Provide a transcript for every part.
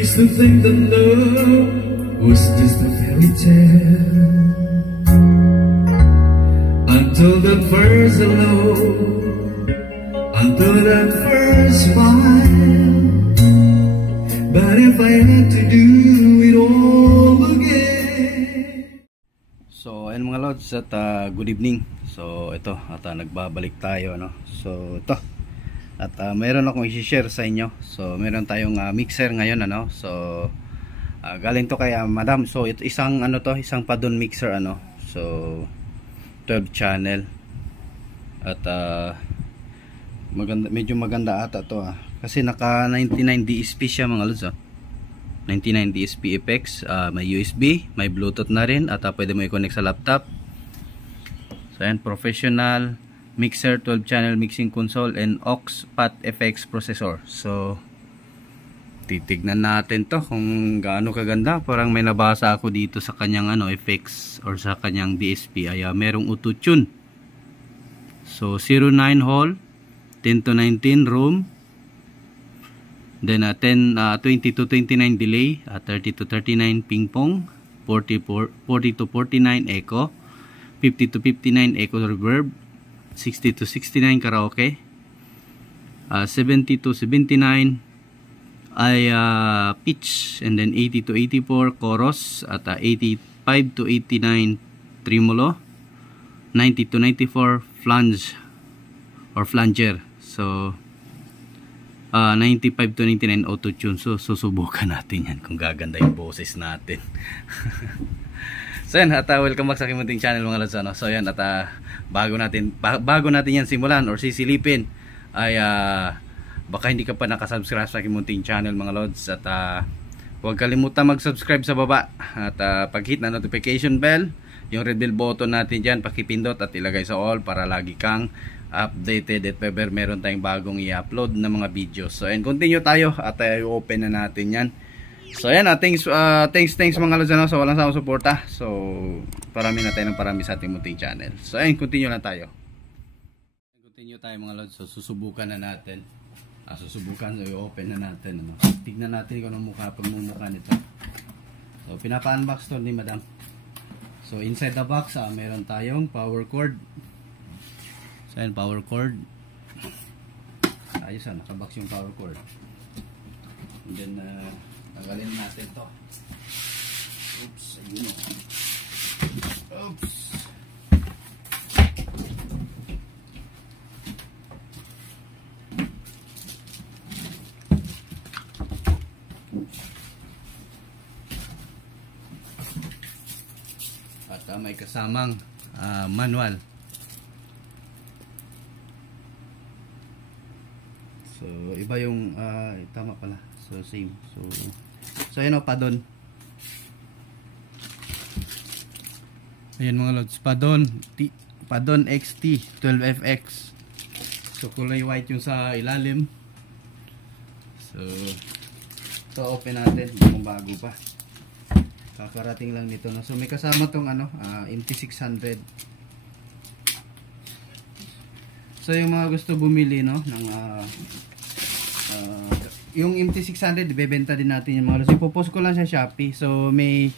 used to think that love was just a fairy tale, until that first hello, until that first smile. But if I had to do it all again. So ayun mga lods, at good evening. So ito, at nagbabalik tayo, no? So ito, at mayroon akong i-share sa inyo. So meron tayong mixer ngayon, ano? So galing to kay madam. So ito isang ano to, isang Padon mixer, ano? So 12 channel. At maganda, medyo maganda ata to, kasi naka 99 DSP siya mga lods, 99 DSP effects, may USB, may Bluetooth na rin, at pwede mo i-connect sa laptop. So ayan, professional mixer, 12 channel mixing console, and aux PAT FX processor. So titignan natin to kung gaano kaganda. Parang may nabasa ako dito sa kanyang effects or sa kanyang DSP ay merong auto tune. So 09 hall, 10 to 19 room, then 20 to 29 delay, 30 to 39 ping pong, 40 to 49 echo, 50 to 59 echo reverb, 60 to 69 karaoke, 70 to 79 ay pitch, and then 80 to 84 chorus, at 85 to 89 tremolo, 90 to 94 flange or flanger. So 95 to 99 auto tune. So susubukan natin yan kung gaganda yung boses natin. So yan, at welcome back sa aking munting channel mga lods, ano? So yan, at bago natin yan simulan or sisilipin ay baka hindi ka pa nakasubscribe sa aking munting channel mga lods, at huwag kalimutan mag-subscribe sa baba, at pag-hit na notification bell, yung red bell button natin dyan, pakipindot at ilagay sa all para lagi kang updated at ever meron tayong bagong i-upload na mga videos. So and continue tayo, at i-open na natin yan. So ayan, thanks mga lods, sa walang sawang suporta. So parami na tayo ng parami sa ating munting channel. So ayan, continue lang tayo. Continue tayo mga lods. So susubukan na natin. Susubukan, so i-open na natin, ano? Tignan natin kung anong pagmumukha nito. So pinapa-unbox to ni madam. So inside the box, meron tayong power cord. So ayan, power cord. Ayos, nakabox yung power cord. And then tanggalin natin to. Oops, ayun. Oops. At may kasamang manual. So iba yung tama pala. So same. So ayun, Padon. Ayan mga lods, Padon XT 12FX. So kulay white yung sa ilalim. So ito, open natin kung bago pa. Kakarating lang nito, no? So may kasama tong MT600. So yung mga gusto bumili, no, ng yung MT600, ibebenta din natin yung mga lods. Ipopost ko lang sa Shopee. So may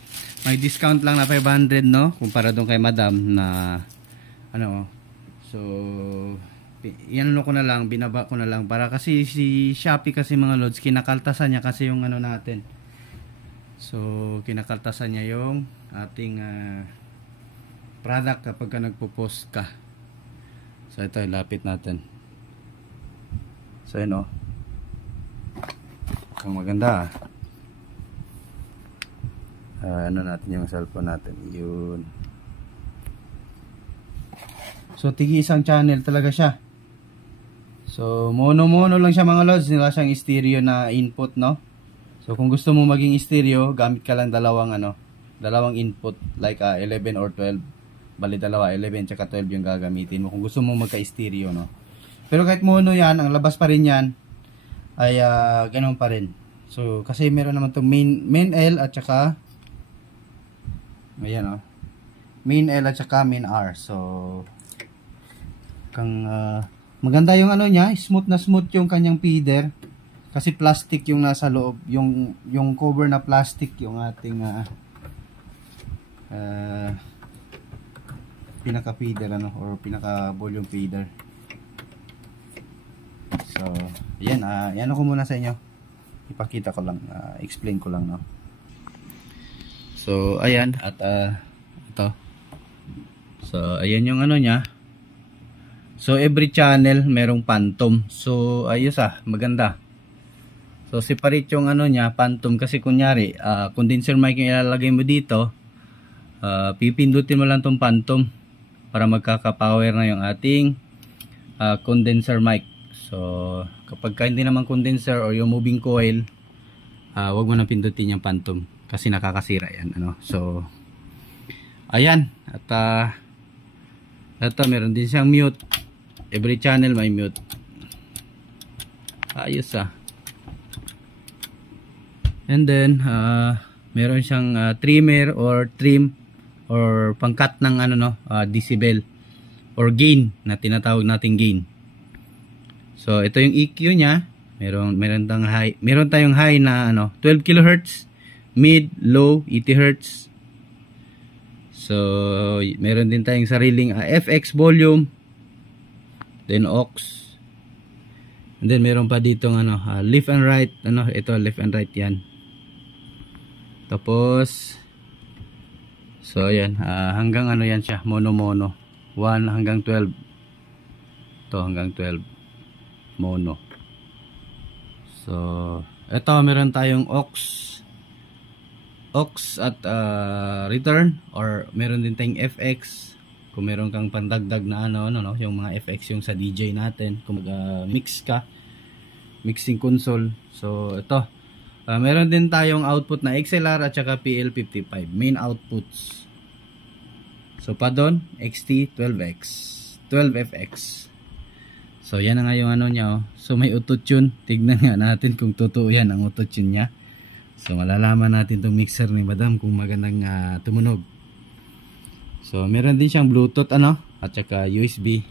discount lang na 500, no, kumpara doon kay madam na so yan ko na lang, binaba ko na lang para kasi si Shopee kasi mga lods, kinakaltasan niya kasi yung natin. So kinakaltasan niya yung ating product kapag ka nagpo-post ka. So ito, ilapit natin. So yun, kang maganda, natin yung cellphone natin, yun. So tigi isang channel talaga siya. So mono lang siya mga lods, nila siyang stereo na input, no. So kung gusto mo maging stereo, gamit ka lang dalawang input, like 11 or 12. Bali dalawa, 11 tsaka 12 yung gagamitin mo kung gusto mo magka-stereo, no. Pero kahit mono yan, ang labas pa rin yan ay ganoon pa rin. So kasi meron naman tong main L at saka ayan, main L at saka main R. So maganda yung niya, smooth na smooth yung kanyang feeder. Kasi plastic yung nasa loob, yung cover na plastic yung ating pinaka feeder or pinaka volume feeder. So, ayan, yan ako muna sa inyo. Ipakita ko lang, explain ko lang, no. So, ayan, at ito. So, ayan yung niya. So, every channel merong phantom. So, ayos maganda. So, separate yung niya, phantom, kasi kunyari, condenser mic yung ilalagay mo dito, pipindutin mo lang tong phantom para magkaka-power na yung ating condenser mic. So, kapag hindi naman condenser or yung moving coil, wag mo na pindutin yung phantom kasi nakakasira yan, So, ayan, at ito, meron din siyang mute. Every channel may mute. Ayos And then meron siyang trimmer or trim or pangkat ng decibel or gain na tinatawag nating gain. So ito yung EQ niya. Meron tayong high na 12 kHz, mid, low 80 Hz. So meron din tayong sariling FX volume, then aux. And then meron pa dito left and right, ito left and right yan. Tapos so ayan, hanggang yan siya, mono 1 hanggang 12. Ito hanggang 12 mono. So ito meron tayong aux at return, or meron din tayong FX kung meron kang pandagdag na yung mga FX yung sa DJ natin kung mix ka, mixing console. So ito meron din tayong output na XLR at saka PL55 main outputs. So pa doon XT 12X 12FX. So yan na nga yung niya. So may auto-tune, tignan nga natin kung totoo yan ang auto-tune niya. So malalaman natin tong mixer ni Madam kung magandang tumunog. So meron din siyang Bluetooth at saka USB.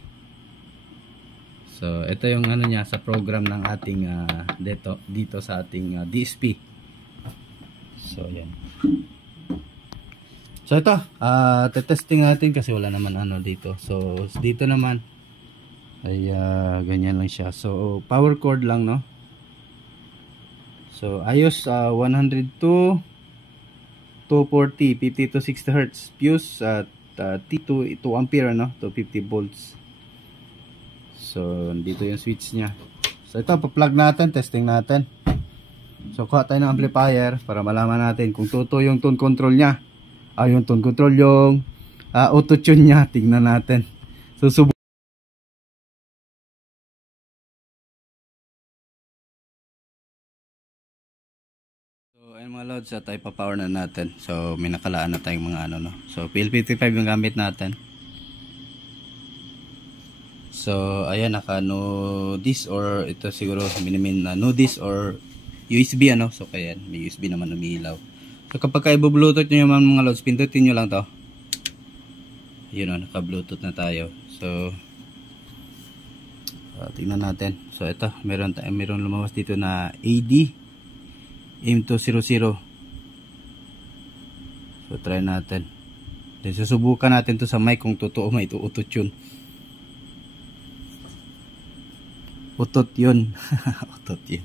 So ito yung niya sa program ng ating dito sa ating DSP. So yan. So ito, testing natin kasi wala naman dito. So dito naman ay ganyan lang siya. So power cord lang, no. So ayos, 100 to 240, 50 to 60 Hz fuse at T2 2 ampere 250 volts. So dito yung switch niya. So ito, pa-plug natin, testing natin. So kuha tayo ng amplifier para malaman natin kung totoo yung tone control niya. Yung tone control, yung auto tune niya, tingnan natin. So ayun mga loads, tayo pa-power na natin. So may nakalaan na tayong mga So PL55 yung gamit natin. So ayan, naka no this, or ito siguro minimin na no this or USB So kaya may USB naman umiilaw. So kapag i-bluetooth nyo yung mga loads, pindutin nyo lang to. Yun naka-bluetooth na tayo. So tingnan natin. So ito, meron lumabas dito na AD M200. So try natin. Then susubukan natin to sa mic kung totoo may auto-tune. Utot yun. Utot yun.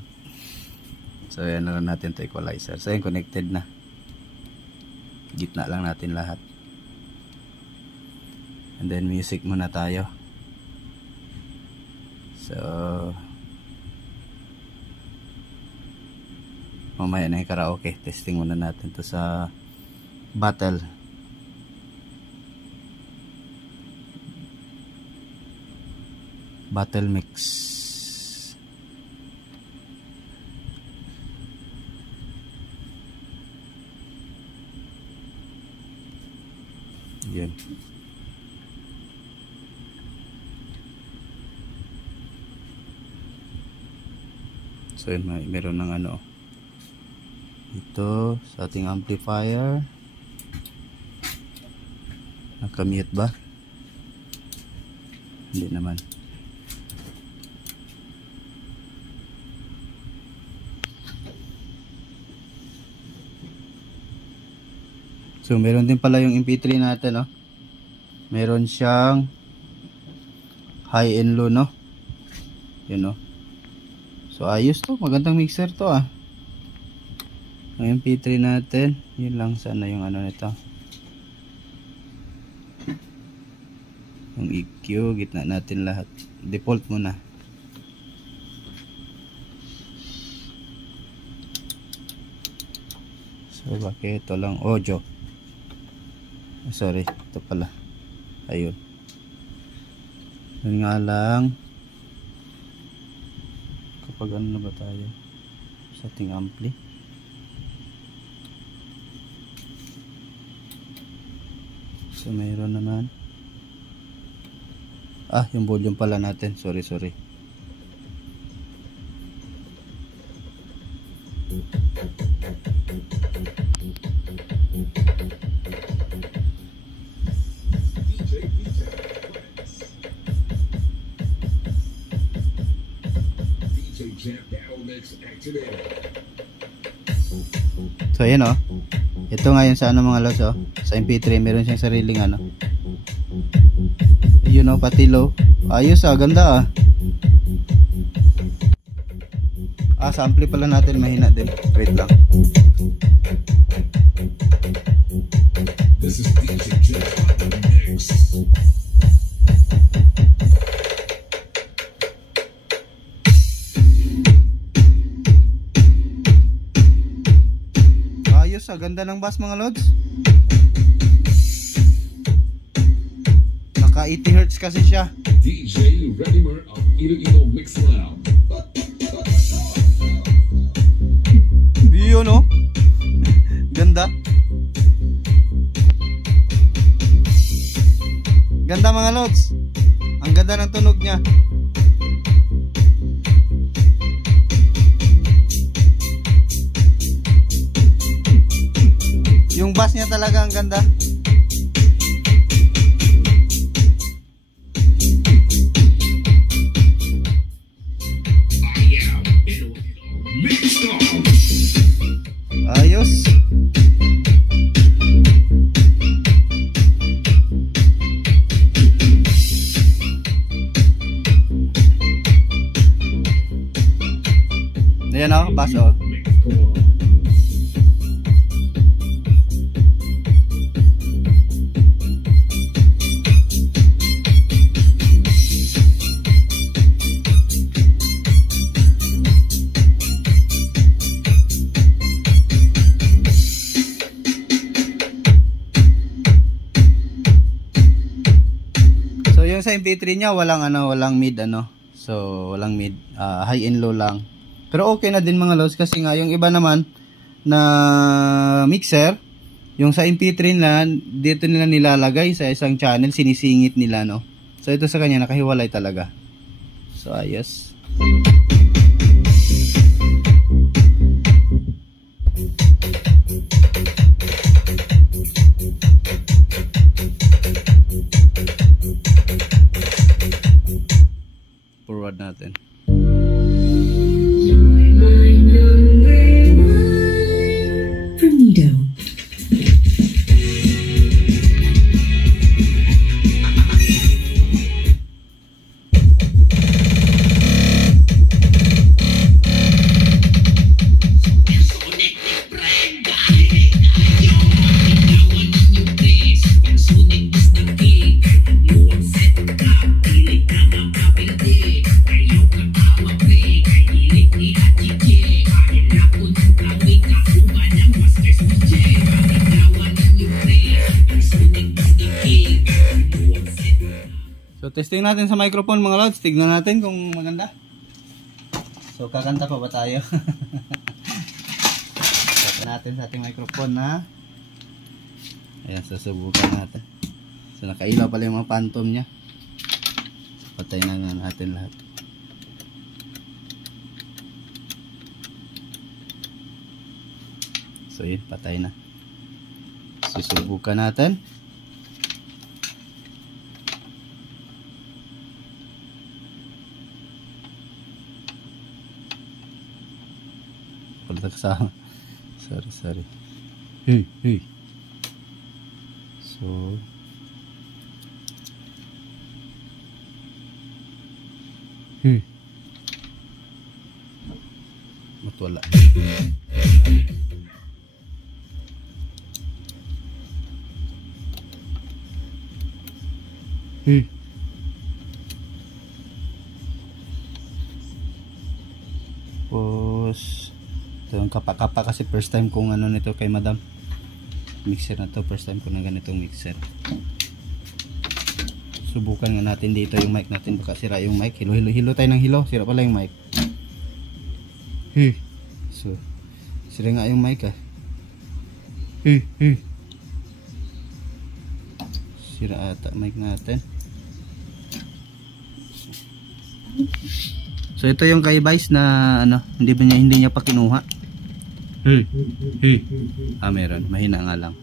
So ayan na lang natin to equalizer. So ayan, connected na. Gitna lang natin lahat. And then music muna tayo. So mamaya na yung karaoke. Testing muna natin to sa battle mix. Yan. So yun, meron ng ito sa ating amplifier. Nakamute ba? Hindi naman. So meron din pala yung MP3 natin, no? Meron siyang high and low, no? Yun, no? So ayos to, magandang mixer to ah. Ang MP3 natin, yun lang sana yung ano nito. Yung EQ, gitna natin lahat. Default muna. So bakit ito lang audio. Sorry, ito pala. Ayun. Yun nga lang. Kapag ano na ba tayo? Sa ating ampli. So mayroon naman. Yung volume pala natin. Sorry. So ayan oh. Ito ngayon sa ano mga lods oh. Sa MP3 meron siyang sariling ano. Yun oh, pati low. Ayos ganda sa ampli pala natin mahina din. Wait lang. This is DJ Jeff on the mix. Ayos ganda ng bass mga lods. Naka 80 Hz kasi siya. DJ Redimer of Iloilo Mix Lab. Yun no? Ganda. Ganda mga lods. Ang ganda ng tunog niya. Yung bass niya talaga ang ganda. Ayos. Ayan o, bass o. Yung sa MP3 niya walang mid So walang mid, high and low lang. Pero okay na din mga lods kasi nga yung iba naman na mixer, yung sa MP3 na dito nila nilalagay sa isang channel, sinisingit nila no. So ito sa kanya nakahiwalay talaga. So ayos. Forward natin. Bermudo. So testing natin sa microphone mga lods, tignan natin kung maganda. So kakanta pa ba tayo? Saka natin sa ating microphone na. Ayan, susubukan natin. So nakailaw pala yung mga phantom nya. So, patay na nga natin lahat. So yun, patay na. Susubukan natin. Pagkakasama. Sorry. Hey. So wala. Tapos ito yung kapa-kapa kasi first time kong ano nito kay madam. Mixer na to, first time ko na ganitong mixer. Subukan nga natin dito yung mic natin, baka sira yung mic. Hilo tayo ng hilo, sira pala yung mic. So sira nga yung mic ah. Sira ata mic natin. So ito yung kay Vice na ano, hindi niya pa kinuha. Meron, mahina nga lang.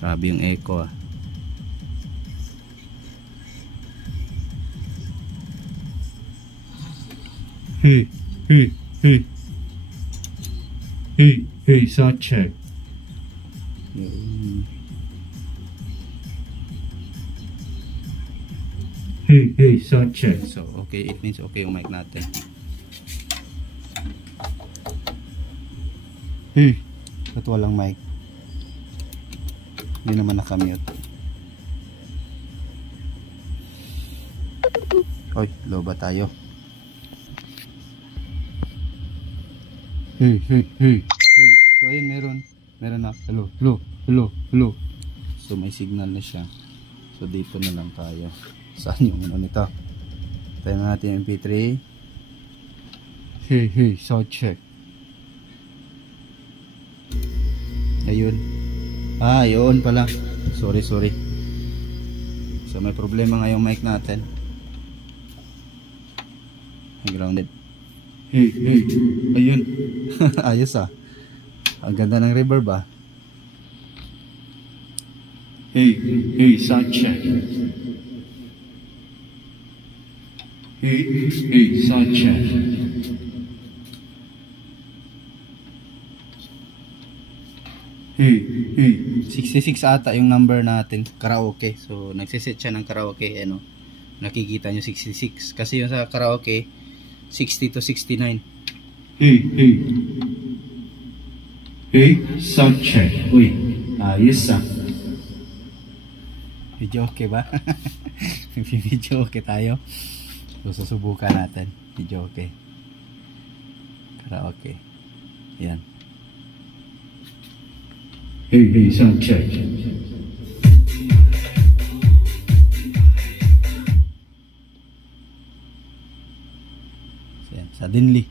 Grabe yung echo ah. Sound check. Sound check. So okay, it means okay yung mic natin. Ba't walang mic? Hindi naman nakamute. Oy, low ba tayo? So ayun, meron na. Hello. So may signal na siya. So dito na lang tayo. Saan yung ano nito? Tayo na natin yung MP3. Sound check. Ayun. Yun pala. Sorry. So may problema nga yung mic natin. Grounded. Ayun. Ayos ah. Ang ganda ng reverb ah. Sound check. Sound check. 66 ata yung number natin, karaoke. So nagsiset siya ng karaoke, ano. Nakikita nyo 66 kasi yung sa karaoke 60 to 69. Sound check. Uy, ayos ah. Video okay ba? Video okay tayo. So susubukan natin. Video okay. Karaoke. Yan. Sound check. So, yan. Suddenly.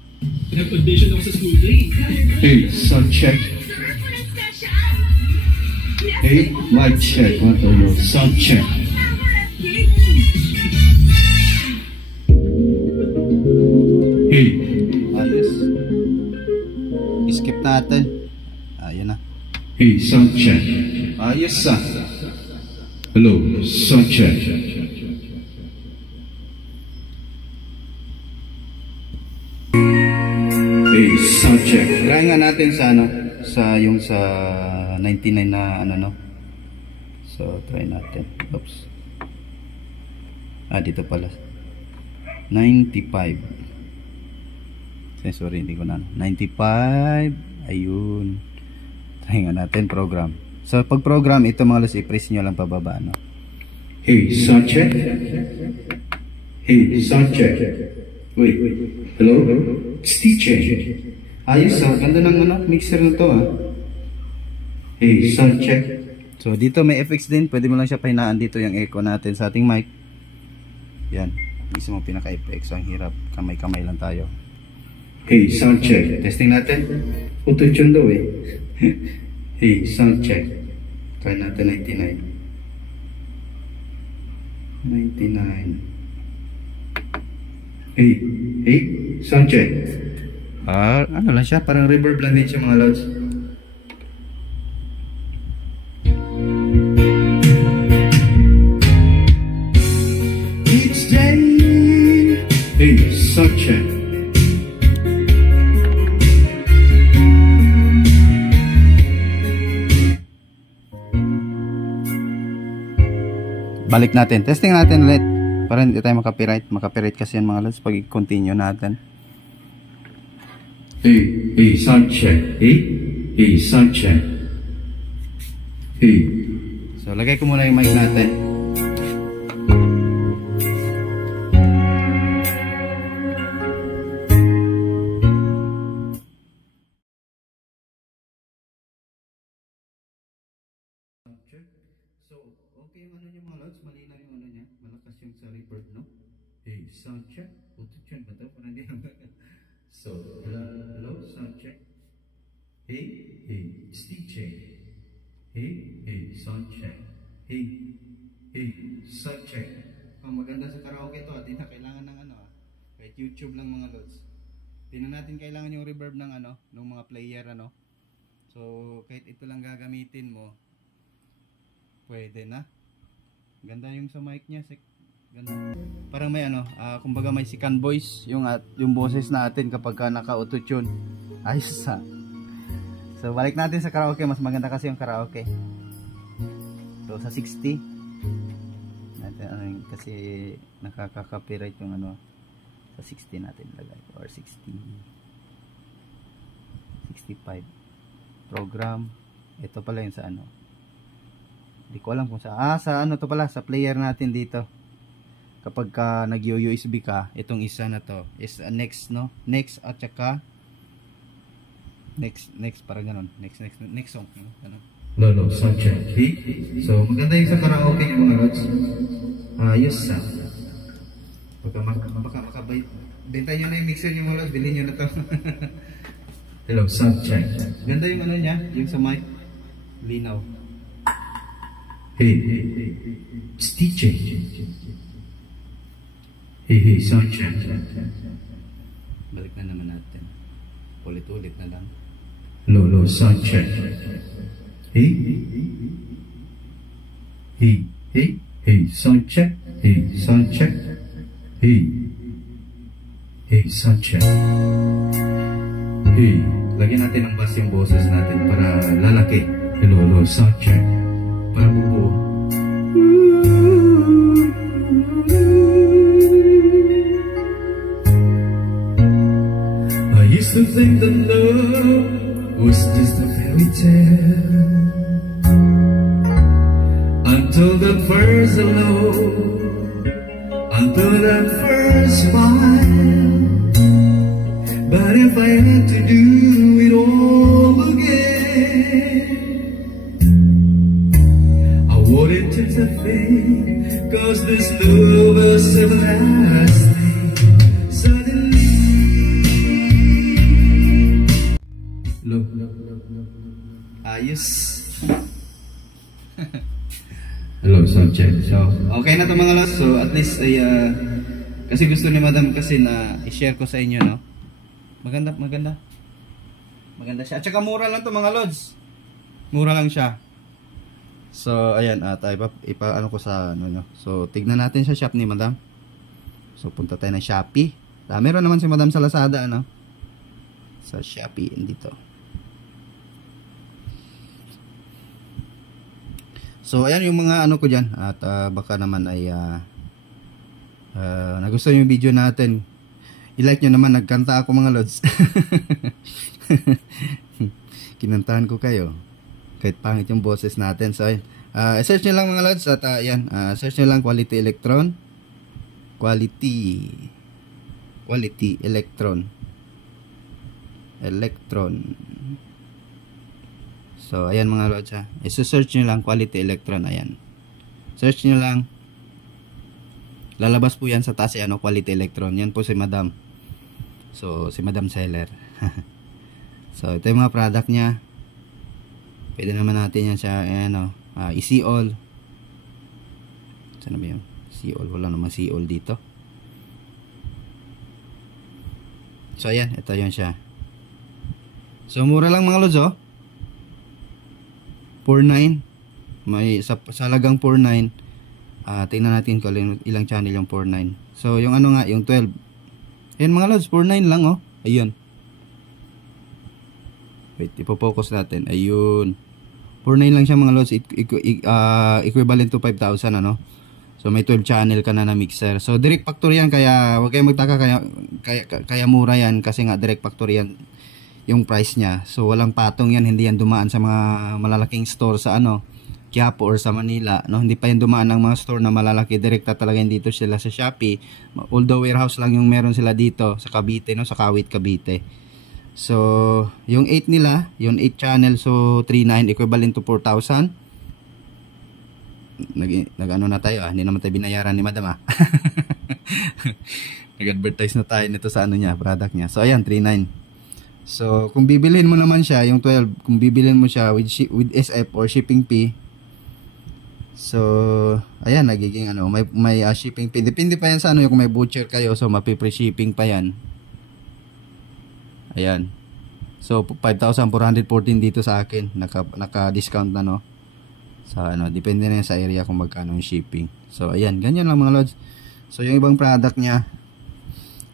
Nag-audition ako sa school day. Sound check. Mic check. Sound check. Ayos. Skip natin. Ayun na. Sound check. Ayos ah. Hello, sound check. Sound check. Try nga natin sa ano, sa 99 na ano no. So try natin. Oops. Dito pala. 95. Sorry, hindi ko na. 95. Ayun. Try nga natin program. So pag program ito mga los, i-press nyo lang pababa no. Sound check. Sound check. Wait. Hello? Stitcher. Ayos ah, ganda ng ano, mixer na to ah. Sound check. So dito may FX din, pwede mo lang siya pahinaan dito yung echo natin sa ating mic. Yan, mismo pinaka-FX, ang hirap, kamay-kamay lang tayo. Sound check. Testing natin. Auto-tune daw eh. Sound check. Try natin 99. Sound check. Ano lang siya, parang reverb lang din siya mga lods. Each day. Sound check. balik natin. Testing natin ulit. Para hindi tayo makapiright. Makapiright kasi yan mga lods pag i-continue natin. Hey, sound check. Hey, sound check. Hey. So, lagay ko muna yung mic natin. So, okay yung ano niya mga lods, malinaw yung ano niya, malakas yung sa reverb, no? Hey, sound check. Auto-tune ba ito? Parang hindi lang. So, hello, sound check. Hey, DJ. Hey, sound check. Hey, sound check. Oh, maganda sa karaoke to, di na kailangan ng ano, kahit YouTube lang mga lods. Di na natin kailangan yung reverb ng ano, ng mga player ano. So, kahit ito lang gagamitin mo, pwede na. Ganda yung sa mic niya, ganda. Parang may ano, kumbaga may second voice yung boses natin kapag ka naka-auto-tune. Ayos ha. So balik natin sa karaoke, mas maganda kasi yung karaoke. So sa 60 natin kasi nakaka-copyright yung ano, sa 60 natin lagay or 65 program. Ito pala yung sa ano, hindi ko alam kung sa ano to pala, sa player natin dito. Kapag ka nag-USB ka, itong isa na to is next, no? Next at saka next para ganon. Next song, no? Ganon. No, sound check. So, maganda yung sa karaoke yung mga lods. Ayos sa. Baka makabait. Benta nyo na yung mixer nyo mga lods, bilhin nyo na to. Hello, sound check. Ganda yung ano niya, yung sa mic. Linaw. Hey, it's DJ. Hey, sound check. Balik na naman natin. Ulit-ulit na lang. Hello, sound check. Hey, sound check. Hey, sound check. Hey, sound check. Hey, lagyan natin ng bass yung boses natin para lalaki. Hello, sound check. Para bubuo. I used to think that love was just a fairy tale, until that first hello, until that first smile. But if I had to do it all again, I wouldn't change a thing, 'cause this love is everlasting. Suddenly, look. Ayos. Hello, sound check. So, okay na to mga lods. So, at least ay kasi gusto ni Madam kasi na i-share ko sa inyo, no? Maganda siya. At saka mura lang to mga lods. Mura lang siya. So, ayan, at ipa-ano ko sa ano nyo. So, tignan natin sa shop ni Madam. So, punta tayo ng Shopee. Meron naman si Madam sa Lazada, ano? Sa Shopee, dito. So, ayan yung mga ano ko dyan. At baka naman ay nagustuhan yung video natin. I-like nyo naman, nagkanta ako mga lods. Kinantahan ko kayo. Kahit pangit yung boses natin. So, ayun. Search nyo lang mga lods. At ayan, search nyo lang Quality Electron. Quality Electron. So, ayan mga lods ha. I-search nyo lang Quality Electron. Ayan. Search nyo lang. Lalabas po yan sa taas. Ano, Quality Electron. Yan po si Madam. So, si Madam Seller. So, ito yung mga product niya. Pwede naman natin yan siya. Ayan o. I-see all. Saan na ba yun? See all. Wala namang see all dito. So, ayan. Ito yun siya. So, mura lang mga lods oh. 4.9. May sa halagang 4.9. Tingnan natin kung ilang channel yung 4.9. So, yung ano nga, yung 12. Ayan mga lods, 4.9 lang oh. Ayun. Wait, ipo-focus natin. Ayun. 4.9 lang siya mga lods. Equivalent to 5,000 ano. So may 12 channel ka na na mixer. So direct factory yan, kaya huwag kayong magtaka, kaya mura yan kasi nga direct factory yan yung price niya. So walang patong yan, hindi yan dumaan sa mga malalaking store sa Quiapo or sa Manila, no? Hindi pa yan dumaan ng mga store na malalaki, direkta talaga yan dito sila sa Shopee. Although warehouse lang yung meron sila dito sa Cavite, no? Sa Kawit, Cavite. So yung 8 nila, yung 8 channel, so 3.9 equivalent to 4,000. Nag-ano na tayo, hindi naman tayo binayaran ni Madam Nag-advertise na tayo nito sa niya, product niya. So ayan, 3.9. So kung bibilhin mo naman siya, yung 12, kung bibilhin mo siya with SF or shipping fee, so ayan, nagiging may shipping fee. Depende pa yan sa yung kung may butcher kayo, so mapi-free shipping pa yan. Ayan. So 5,414 dito sa akin, naka-discount na, no. Sa depende na yan sa area kung magkano yung shipping. So ayan, ganyan lang mga lods. So yung ibang product niya,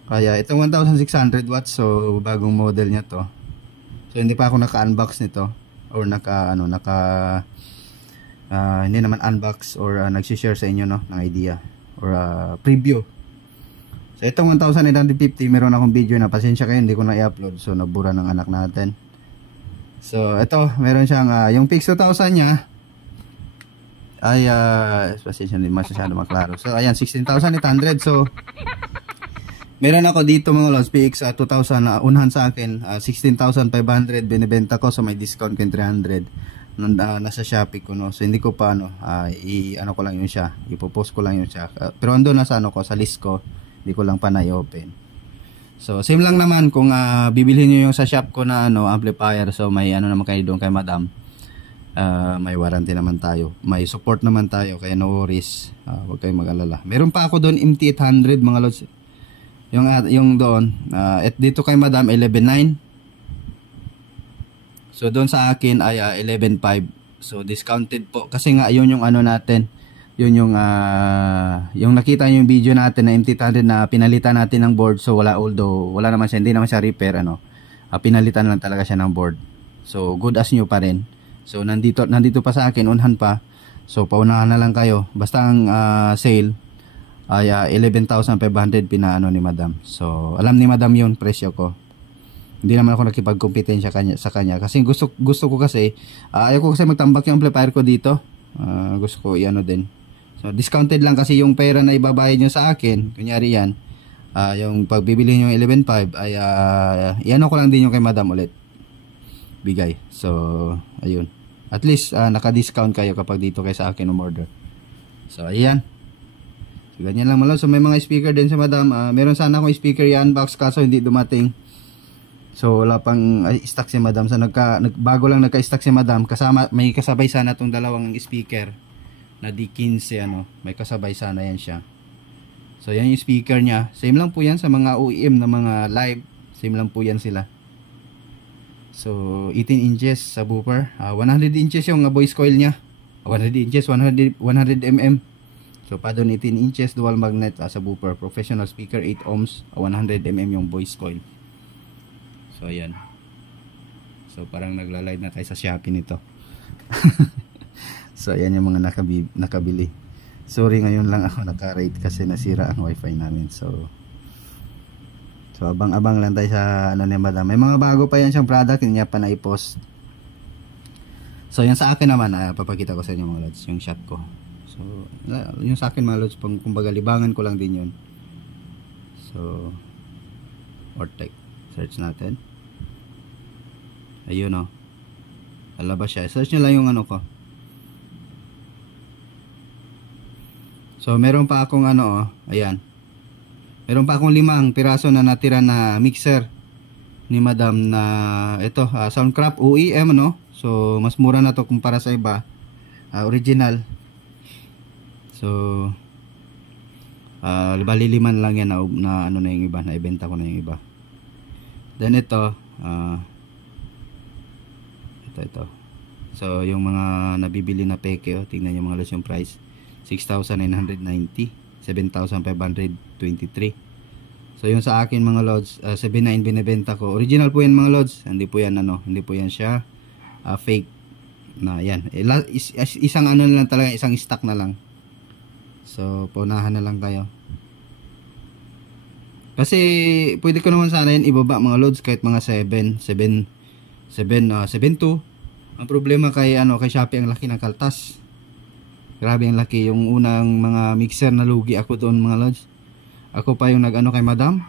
kaya itong 1,600 watts, so bagong model niya to. So hindi pa ako naka-unbox nito or hindi naman unbox or nagsi-share sa inyo, no, ng idea or preview. So itong 1,850, meron akong video na, pasensya kayo hindi ko na i-upload, so nabura ng anak natin. So ito, meron siyang yung Fix 2000 niya ay pasensya, hindi masyado maklaro. So ayan, 16,800. So meron ako dito mga lods, PX 2,000 unahan sa akin, 16,500 binibenta ko, so may discount ko 300. Nasa Shopee ko, no. So hindi ko pa ko lang yun siya, ipopost ko lang yun siya, pero ando na sa ko, sa list ko, hindi ko lang pa na-open. So same lang naman kung bibilhin niyo yung sa shop ko na amplifier, so may naman kayo doon kay Madam. May warranty naman tayo, may support naman tayo, kaya no worries, huwag kayong mag-alala. Meron pa ako doon MT800 mga lods, yung doon, at dito kay Madam 11.9. So doon sa akin ay 11.5. So discounted po kasi nga yun yung natin. Yun yung nakita niyo yung video natin na MT800 na pinalitan natin ng board. So although wala naman siya, hindi naman siya repair pinalitan lang talaga siya ng board. So good as new pa rin. So nandito pa sa akin, unhan pa. So paunahan na lang kayo. Basta ang sale ay 11,500 pinaano ni Madam. So alam ni Madam yun presyo ko. Hindi naman ako nakipagkompetensya sa kanya kasi gusto ko kasi ayaw ko kasi magtambak yung amplifier ko dito. Gusto ko din. So discounted lang kasi yung pera na ibabayad nyo sa akin, kunyari yan, yung pagbibili nyo yung 11.5 ay iano ko lang din yung kay Madam ulit bigay. So ayun, at least naka-discount kayo kapag dito kayo sa akin umorder. So ayan, so ganyan lang malo. So may mga speaker din sa Madam. Meron sana akong speaker i-unbox kaso hindi dumating. So wala pang stock si Madam. So bago lang nagka-stock si Madam. May kasabay sana tong dalawang speaker na D15 may kasabay sana yan siya. So yan yung speaker niya. Same lang po yan sa mga OEM na mga live. Same lang po yan sila. So 18 inches subwoofer. 100 inches yung voice coil niya. 100 inches, 100 mm. So pa doon 18 inches dual magnet subwoofer. Professional speaker 8 ohms, 100 mm yung voice coil. So ayan. So parang nagla-live na tayo sa Shopee nito. So ayan yung mga nakabili. Sorry, ngayon lang ako naka-rate kasi nasira ang wifi namin. So abang-abang lang tayo sa ni Madam. May mga bago pa yan siyang product, hindi niya pa na-i-post. So yan sa akin naman, papakita ko sa inyo mga lods, yung shop ko. So yung sa akin mga lods, kumbaga libangan ko lang din yun. So Ortec, search natin. Ayun lalabas siya. Search nyo lang yung ko. So meron pa akong ayan. Meron pa akong 5 piraso na natira na mixer ni Madam na ito, Soundcraft OEM So mas mura na to kumpara sa iba. Original. So bali 5 lang yan na na yung iba, na ibenta ko na yung iba. Then ito ito. So yung mga nabibili na peke, tingnan niyo mga lods yung price. 6,990, 7,523. So yung sa akin mga lods, 7,900 binebenta ko. Original po yan mga lods. Hindi po yan hindi po yan siya fake na yan. Isang lang talaga, isang stock na lang. So paunahan na lang tayo. Kasi pwede ko naman sana yan ibaba mga lods kahit mga 7.2. Ang problema kay kay Shopee, ang laki ng kaltas. Grabe ang laki. Yung unang mga mixer na lugi ako doon mga lods. Ako pa yung kay madam,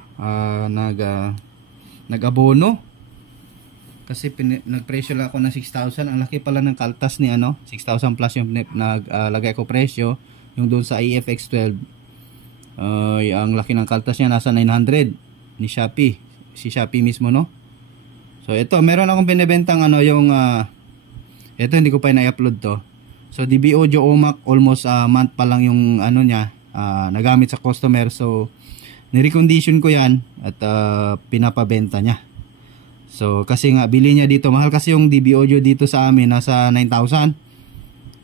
nag-abono. Kasi nagpresyo lang ako ng 6,000. Ang laki pala ng kaltas ni 6,000 plus yung naglagay ko presyo. Yung doon sa EFX12. Ang laki ng kaltas niya nasa 900 ni Shopee. Si Shopee mismo, no? So ito, meron akong binebentang yung ito hindi ko pa na-upload to. So DB Audio OMAC, almost month pa lang yung niya, nagamit sa customer. So ni-recondition ko yan at pinapabenta niya. So kasi nga bili niya dito, mahal kasi yung DB Audio dito sa amin, nasa 9,000.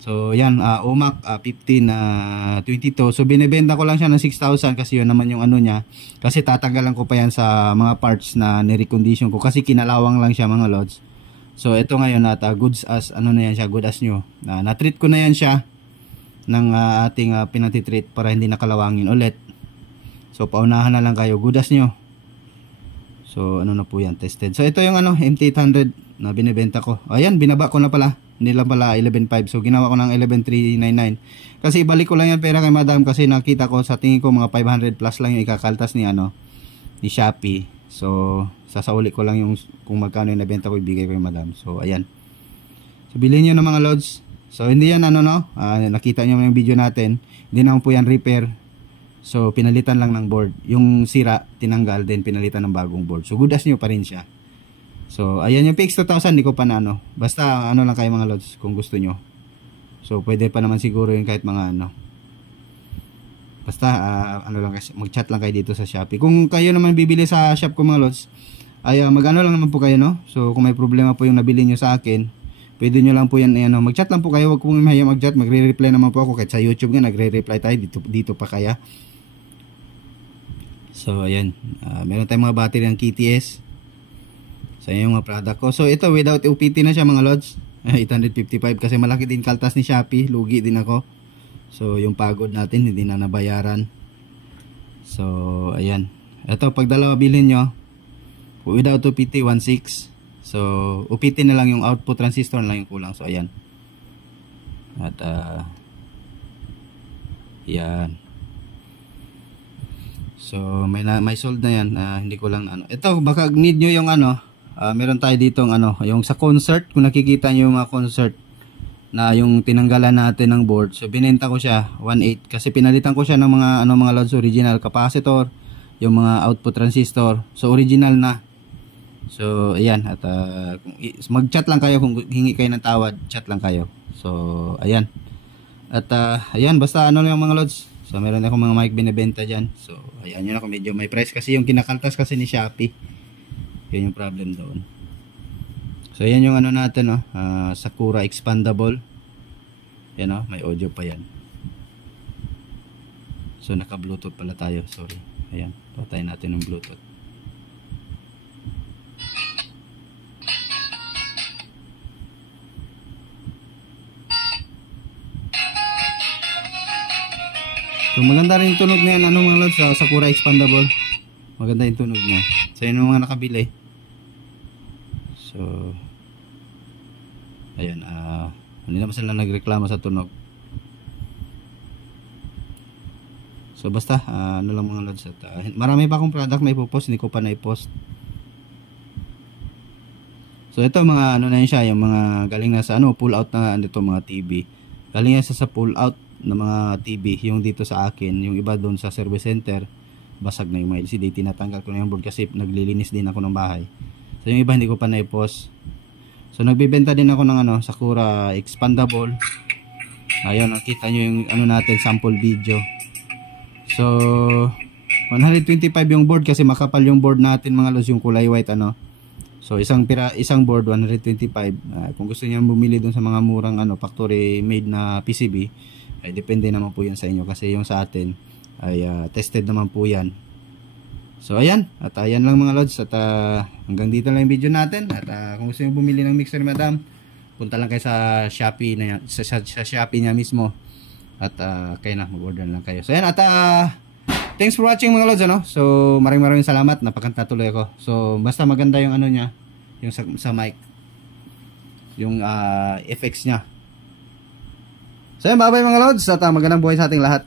So yan, OMAC 1522. So binebenta ko lang siya ng 6,000 kasi yun naman yung niya. Kasi tatanggalan ko pa yan sa mga parts na ni-recondition ko kasi kinalawang lang siya mga lods. So ito ngayon at goods as na yan siya, good as new. Na-treat ko na yan siya ng ating pinatitreat para hindi nakalawangin ulit. So paunahan na lang kayo, good as new. So na po yan, tested. So ito yung MT800 na binibenta ko. Ayan, binaba ko na pala. Hindi lang pala 11.5. So ginawa ko ng 11.399. Kasi ibalik ko lang yan pera kay madam kasi nakita ko sa tingin ko mga 500 plus lang yung ikakaltas ni ni Shopee. So sasauli ko lang yung kung magkano yung nabenta ko, ibigay ko kay madam. So ayan. So bilhin niyo ng mga loads. So hindi yan nakita niyo yung video natin. Hindi naman po yan repair. So pinalitan lang ng board. Yung sira tinanggal, then pinalitan ng bagong board. So good as new pa rin siya. So ayan yung PX2000, hindi ko pa na basta lang kayo mga loads kung gusto nyo. So pwede pa naman siguro yung kahit mga basta lang kasi mag-chat lang kayo dito sa Shopee. Kung kayo naman bibili sa shop ko mga loads, ay mag-ano lang naman po kayo, no? So kung may problema po yung nabili nyo sa akin, pwede nyo lang po yan mag-chat lang po kayo. Wag po mahiya mag-chat, magre-reply naman po ako. Kahit sa YouTube nga nagre-reply tayo dito pa kaya. So ayan, meron tayong mga battery ng KTS. So yung mga product ko. So ito without OPT na siya mga lods. 855 kasi malaki din kaltas ni Shopee, lugi din ako. So yung pagod natin hindi na nabayaran. So ayan. Ito pag dalawa bilhin nyo, without OPT 1.6. So OPT na lang, yung output transistor na lang yung kulang. So ayan. At yan. So may sold na yan. Hindi ko lang ito baka need nyo yung meron tayo ditong yung sa concert, kung nakikita nyo yung mga concert na yung tinanggalan natin ng board. So binenta ko siya 1.8 kasi pinalitan ko siya ng mga mga loads original capacitor, yung mga output transistor. So original na. So ayan, at mag-chat lang kayo kung hingi kayo ng tawad, chat lang kayo. So ayan. At ayan, basta lang mga loads. So meron akong mga mic binebenta diyan. So ayan, yun ako medyo may price kasi yung kinakaltas kasi ni Shopee. Yun yung problem doon. So yan yung natin Sakura expandable. Yan may audio pa yan. So naka Bluetooth pala tayo, sorry. Ayan, patayin natin ng Bluetooth. So maganda rin yung tunog na yan mga lods sa Sakura expandable. Maganda yung tunog niya. So yun yung mga nakabili. So ayan, hindi naman sila nagreklamo sa tunog. So basta lang mga lods at marami pa akong product na ipopost, hindi ko pa na-post. So ito mga na yun siya, yung mga galing na sa pull out na dito mga TV. Galing yan sa pull out na mga TV, yung dito sa akin, yung iba doon sa service center basag na yung mga LCD, tinatanggal ko na yung board kasi naglilinis din ako ng bahay. So yung iba hindi ko pa na-post. So nagbibenta din ako ng Sakura expandable. Ayun, nakita nyo yung natin, sample video. So 125 yung board kasi makapal yung board natin mga lods, yung kulay white So isang board 125. Kung gusto niyo bumili dun sa mga murang factory made na PCB, ay depende naman po yan sa inyo kasi yung sa atin ay tested naman po yan. So ayan, at ayan lang mga lods, at hanggang dito lang yung video natin. At kung gusto niyo bumili ng mixer madam, punta lang kayo sa Shopee na yan, sa Shopee niya mismo. At kayo na, mag-order lang kayo. So yan, at thanks for watching mga lods, ano? So maraming salamat, napakanta tuloy ako. So basta maganda yung ano niya, yung sa mic, yung effects niya. So yan, bye bye mga lods, at magandang buhay sa ating lahat.